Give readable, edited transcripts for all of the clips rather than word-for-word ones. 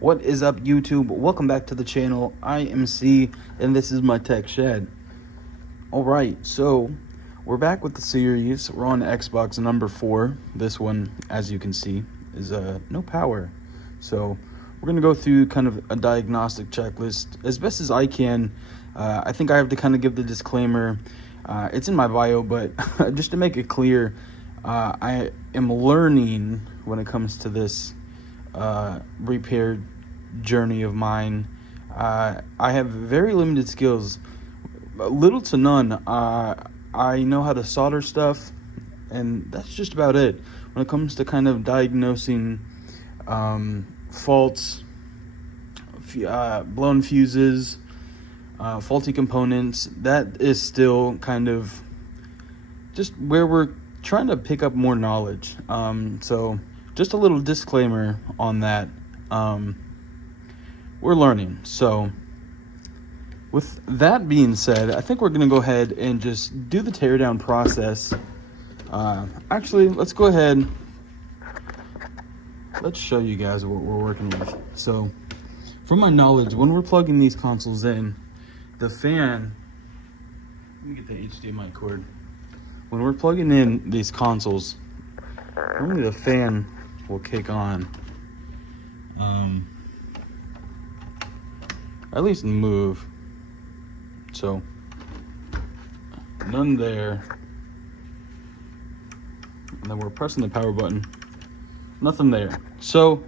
What is up, YouTube? Welcome back to the channel. I am C, and this is my tech shed. Alright, so we're back with the series. We're on Xbox number 4. This one, as you can see, is no power. So we're going to go through kind of a diagnostic checklist as best as I can. I think I have to kind of give the disclaimer. It's in my bio, but just to make it clear, I am learning when it comes to this repair journey of mine. I have very limited skills, little to none. I know how to solder stuff, and that's just about it. When it comes to kind of diagnosing faults, blown fuses, faulty components, that is still kind of just where we're trying to pick up more knowledge. So just a little disclaimer on that. We're learning. So with that being said, I think we're going to go ahead and just do the teardown process. Actually, let's go ahead. Let's show you guys what we're working with. So from my knowledge, when we're plugging these consoles in, the fan, let me get the HDMI cord. When we're plugging in these consoles, only the fan will kick on. At least move. So none there. And then we're pressing the power button. Nothing there. So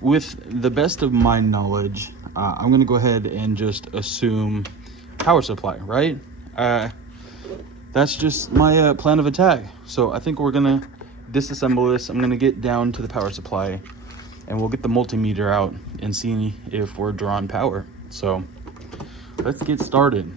with the best of my knowledge, I'm gonna go ahead and just assume power supply, right? That's just my plan of attack. So I think we're gonna disassemble this. I'm gonna get down to the power supply, and we'll get the multimeter out and see if we're drawing power. So let's get started.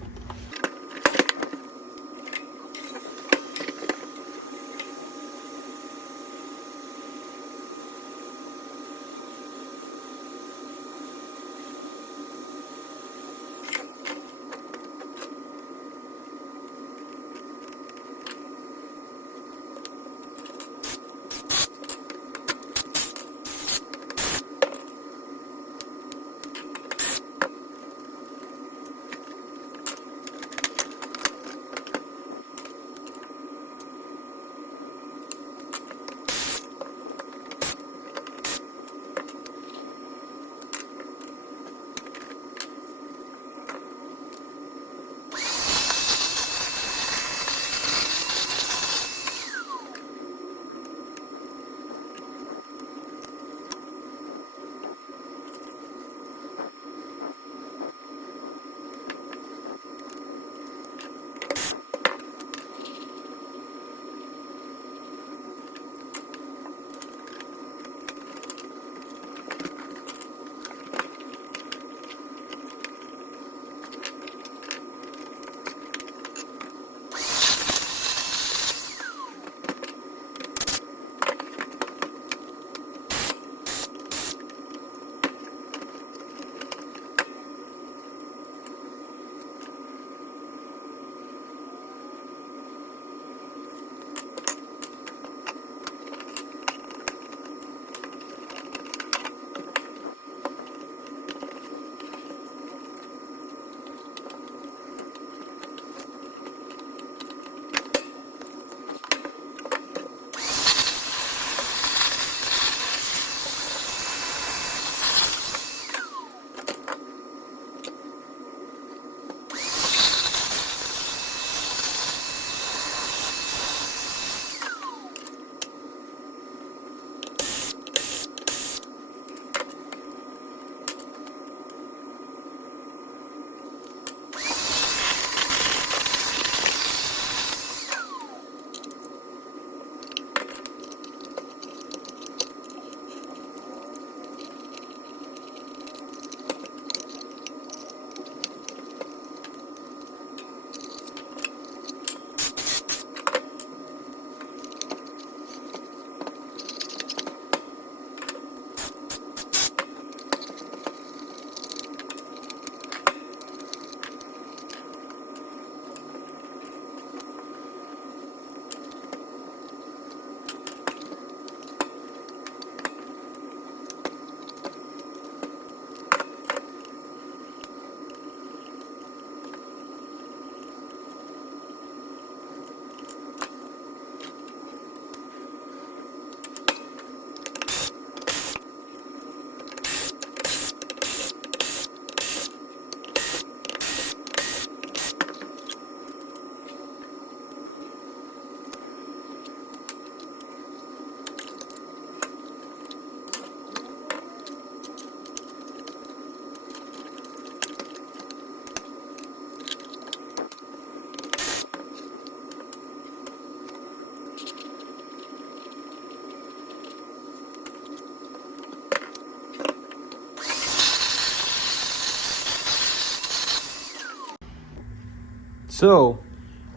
So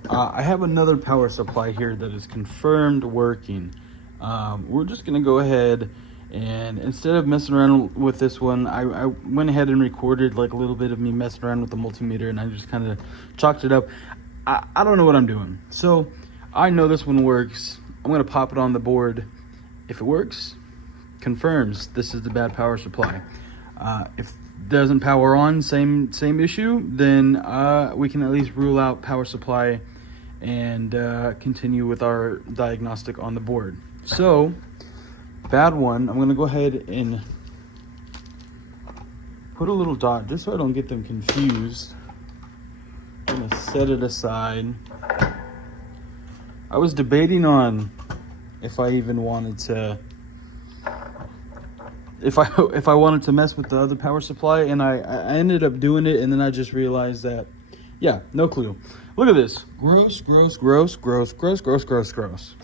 I have another power supply here that is confirmed working. We're just gonna go ahead and instead of messing around with this one, I went ahead and recorded like a little bit of me messing around with the multimeter, and I just kind of chalked it up. I don't know what I'm doing. So I know this one works. I'm gonna pop it on the board. If it works, confirms this is the bad power supply. If it doesn't power on, same issue, then we can at least rule out power supply and continue with our diagnostic on the board. So, bad one, I'm gonna go ahead and put a little dot just so I don't get them confused. I'm gonna set it aside. I was debating on if I even wanted to, if I wanted to mess with the other power supply, and I ended up doing it, and then I just realized that, yeah, no clue. Look at this. Gross, gross, gross, gross, gross, gross, gross, gross.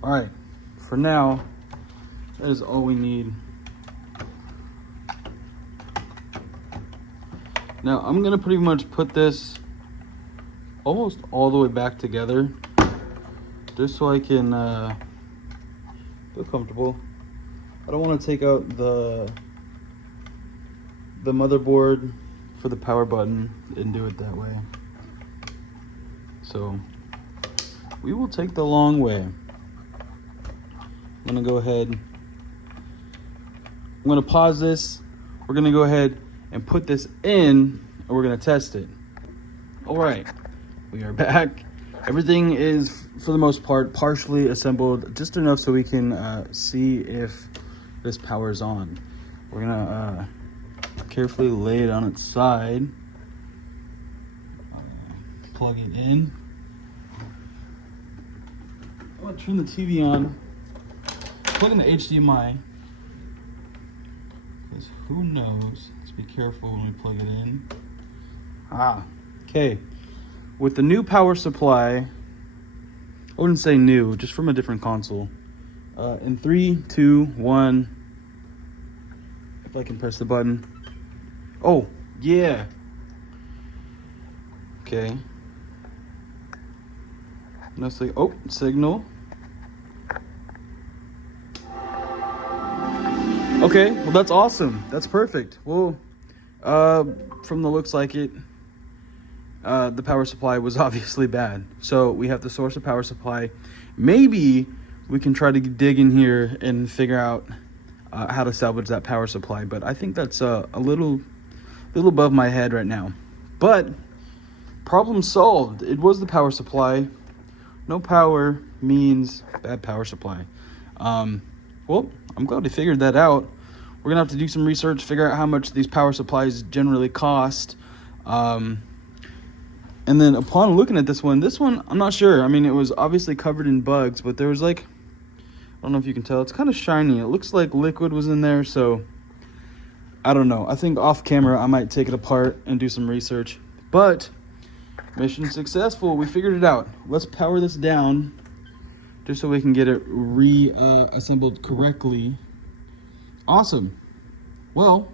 All right, for now, that is all we need. Now I'm gonna pretty much put this almost all the way back together, just so I can feel comfortable. I don't want to take out the motherboard for the power button and do it that way. So we will take the long way. I'm gonna go ahead, I'm gonna pause this. We're gonna go ahead and put this in, and we're gonna test it. All right, we are back. Everything is, for the most part, partially assembled, just enough so we can see if this powers on. We're gonna carefully lay it on its side, plug it in. I'm gonna turn the TV on. Plug in the HDMI, because who knows? Let's be careful when we plug it in. Okay. With the new power supply, I wouldn't say new, just from a different console. In 3, 2, 1, if I can press the button. Oh, yeah. Okay. No signal. Okay, well that's awesome. That's perfect. Well, from the looks like it, the power supply was obviously bad. So we have to source a power supply. Maybe we can try to dig in here and figure out how to salvage that power supply. But I think that's a little above my head right now. But problem solved. It was the power supply. No power means bad power supply. Well, I'm glad we figured that out. We're gonna have to do some research, figure out how much these power supplies generally cost. And then upon looking at this one, I'm not sure. I mean, it was obviously covered in bugs, but there was like, I don't know if you can tell, it's kind of shiny. It looks like liquid was in there, so I don't know. I think off camera, I might take it apart and do some research. But mission successful, we figured it out. Let's power this down, just so we can get it reassembled correctly. Awesome. Well,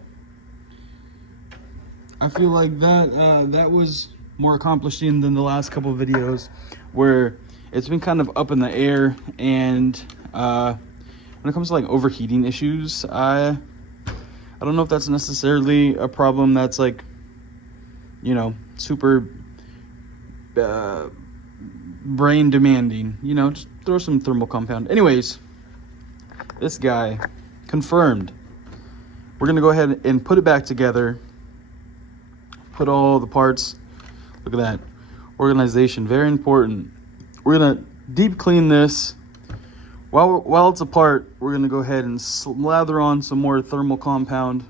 I feel like that was more accomplishing than the last couple of videos, where it's been kind of up in the air. And when it comes to like overheating issues, I don't know if that's necessarily a problem that's like, you know, super brain demanding. You know, just throw some thermal compound. Anyways, this guy confirmed. We're gonna go ahead and put it back together, put all the parts. Look at that organization, very important. We're gonna deep clean this. While it's apart, we're gonna go ahead and slather on some more thermal compound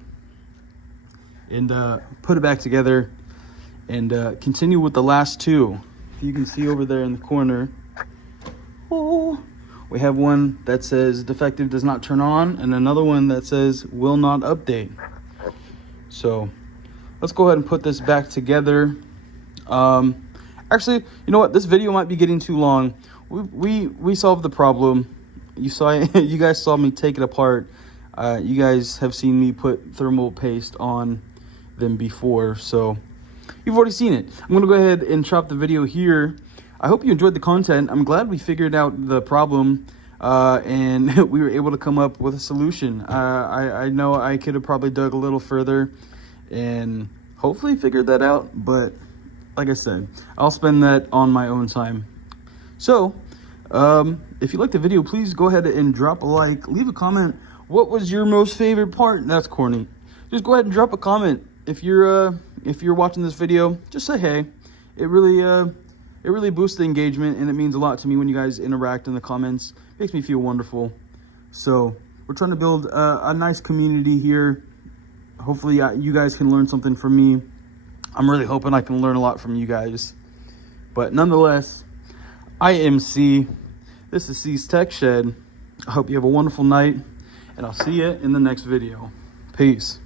and put it back together, and continue with the last two. If you can see over there in the corner. Oh, We have one that says defective, does not turn on, and another one that says will not update. So let's go ahead and put this back together. Actually, you know what? This video might be getting too long. We solved the problem. You guys saw me take it apart. You guys have seen me put thermal paste on them before, so you've already seen it. I'm gonna go ahead and chop the video here. I hope you enjoyed the content. I'm glad we figured out the problem and we were able to come up with a solution. I know I could have probably dug a little further and hopefully figured that out, but like I said, I'll spend that on my own time. So if you liked the video, please go ahead and drop a like, leave a comment. What was your most favorite part? That's corny. Just go ahead and drop a comment. If you're watching this video, just say hey. It really boosts the engagement, and it means a lot to me when you guys interact in the comments. It makes me feel wonderful. So we're trying to build a nice community here. Hopefully you guys can learn something from me. I'm really hoping I can learn a lot from you guys. But nonetheless, I am C. This is C's Tech Shed. I hope you have a wonderful night, and I'll see you in the next video. Peace.